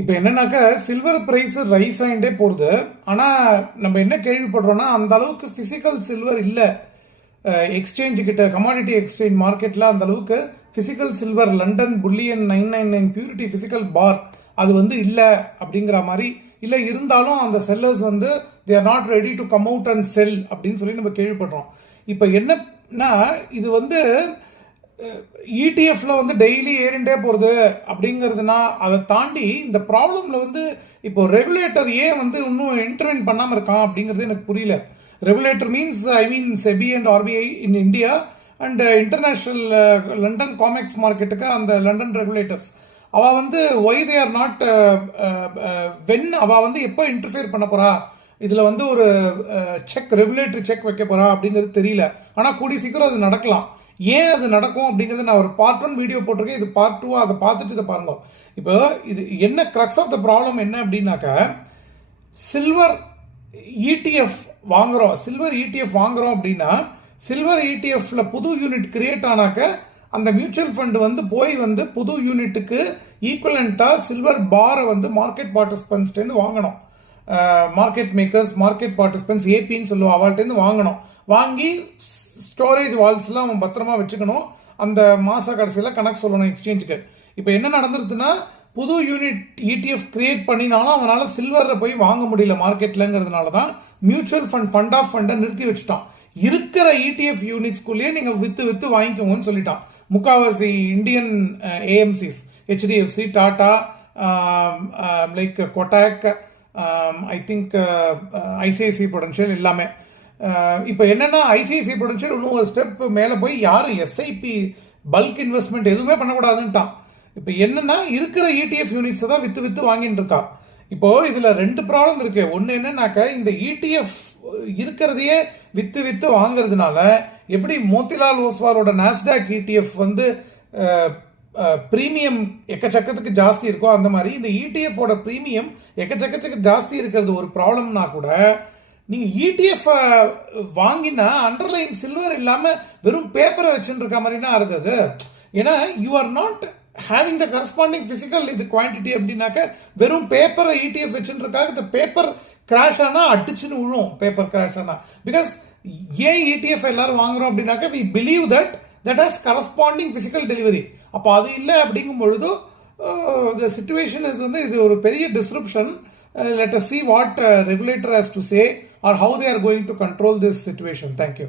இப்போ என்னன்னாக்கா silver price rice ஆகிட்டே போகுது. ஆனால் நம்ம என்ன கேள்விப்படுறோம்னா அந்த அளவுக்கு ஃபிசிக்கல் சில்வர் இல்லை. எக்ஸ்சேஞ்சு கிட்ட கமாடிட்டி எக்ஸ்சேஞ்ச் மார்க்கெட்டில் அந்த அளவுக்கு physical silver London bullion 999 purity physical bar அது இல்லை அப்படிங்கிற மாதிரி இல்லை. இருந்தாலும் அந்த sellers they are not ready to come out and sell அப்படின்னு சொல்லி நம்ம கேள்விப்படுறோம். இப்போ என்னன்னா இது இடிஎஃப்ல டெய்லி ஏறிண்டே போகிறது அப்படிங்கிறதுனா அதை தாண்டி இந்த ப்ராப்ளம்ல இப்போ ரெகுலேட்டர் ஏன் இன்னும் இன்டர்வென்ட் பண்ணாமல் இருக்கான் அப்படிங்கிறது எனக்கு புரியல. Regulator means SEBI and RBI in India and international London COMEX மார்க்கெட்டுக்கு அந்த லண்டன் ரெகுலேட்டர்ஸ் அவ why they are not when அவ எப்போ இன்டர்ஃபியர் பண்ண போறா, இதில் ஒரு செக் ரெகுலேட்டரி செக் வைக்க போறா அப்படிங்கிறது தெரியல. ஆனால் கூடிய சீக்கிரம் அது நடக்கலாம். ஏன் அது நடக்கும் அப்படிங்கிறது நான் ஒரு பார்ட் 1 வீடியோ போட்டிருக்கேன். இது பார்ட் 2 அதை பார்த்துட்டு இதை பாருங்க. இப்போ இது என்ன கிரக்ஸ் ஆஃப் த ப்ராப்ளம் என்ன அப்படின்னாக்க சில்வர் இடிஎஃப் வாங்குறோம். சில்வர் இடிஎஃப் வாங்குறோம் அப்படின்னா சில்வர் இடிஎஃப்ல புது யூனிட் கிரியேட் ஆனாக்க அந்த மியூச்சுவல் ஃபண்ட் போய் புது யூனிட்டுக்கு ஈக்குவலண்டா சில்வர் பாரை மார்க்கெட் பார்ட்டிசிபென்ட்ஸ்லேருந்து வாங்கணும். மார்க்கெட் மேக்கர்ஸ் மார்க்கெட் பார்ட்டிசிபென்ட்ஸ் ஏபின்னு சொல்லுவோம், அவள்கிட்டருந்து வாங்கணும். வாங்கி ஸ்டோரேஜ் வால்ஸ்லாம் அவன் பத்திரமா வச்சுக்கணும். அந்த மாச கடைசியில் கணக்கு சொல்லணும் எக்ஸ்சேஞ்சுக்கு. இப்போ என்ன நடந்துருதுன்னா புது யூனிட் இடிஎஃப் கிரியேட் பண்ணினாலும் அவனால் சில்வரில் போய் வாங்க முடியல மார்க்கெட்லங்கிறதுனால தான் மியூச்சுவல் ஃபண்ட் ஆஃப் ஃபண்டை நிறுத்தி வச்சுட்டான். இருக்கிற இடிஎஃப் யூனிட்ஸ்குள்ளேயே நீங்கள் வித்து வாங்கிக்கோங்கன்னு சொல்லிட்டான். முக்காவாசி Indian AMCs HDFC Tata like Kotak I think ICICI potential எல்லாமே. இப்போ என்னன்னா ஐசிஐசிஐ பொடென்ஷியல் இன்னும் ஒரு ஸ்டெப் மேலே போய் யாரும் எஸ்ஐபி பல்க் இன்வெஸ்ட்மெண்ட் எதுவுமே பண்ணக்கூடாதுன்ட்டான். இப்போ என்னன்னா இருக்கிற இடிஎஃப் யூனிட்ஸை தான் வித்து வாங்கிட்டு இருக்கா. இப்போ இதுல 2 ப்ராப்ளம் இருக்கு. ஒன்று என்னன்னாக்க இந்த இடிஎஃப் இருக்கிறதையே வித்து வாங்குறதுனால எப்படி மோத்திலால் ஓஸ்வாலோட நாஸ்டாக் இடிஎஃப் பிரீமியம் எக்கச்சக்கத்துக்கு ஜாஸ்தி இருக்கோ அந்த மாதிரி இந்த இடிஎஃப் பிரீமியம் எக்கச்சக்கத்துக்கு ஜாஸ்தி இருக்கிறது ஒரு ப்ராப்ளம்னா கூட நீங்க இடிஎஃப் வாங்கினா அண்டர்லைன் சில்வர் இல்லாம வெறும் பேப்பரை வச்சுட்டு இருக்க மாதிரினா இருந்தது. ஏன்னா you are not having the corresponding physical இது குவான்டிட்டி அப்படின்னாக்க வெறும் பேப்பரை இடிஎஃப் வச்சுட்டு இருக்காங்க. இந்த பேப்பர் கிராஷ் ஆனா அடிச்சுன்னு விழும். பேப்பர் கிராஷ் ஆனா பிகாஸ் ஏன் இடிஎஃப் எல்லாரும் வாங்குறோம் அப்படின்னாக்க we believe that has corresponding physical delivery. அப்போ அது இல்லை அப்படிங்கும் பொழுது the situation is இது ஒரு பெரிய disruption. Let us see what regulator has to say or how they are going to control this situation. Thank you.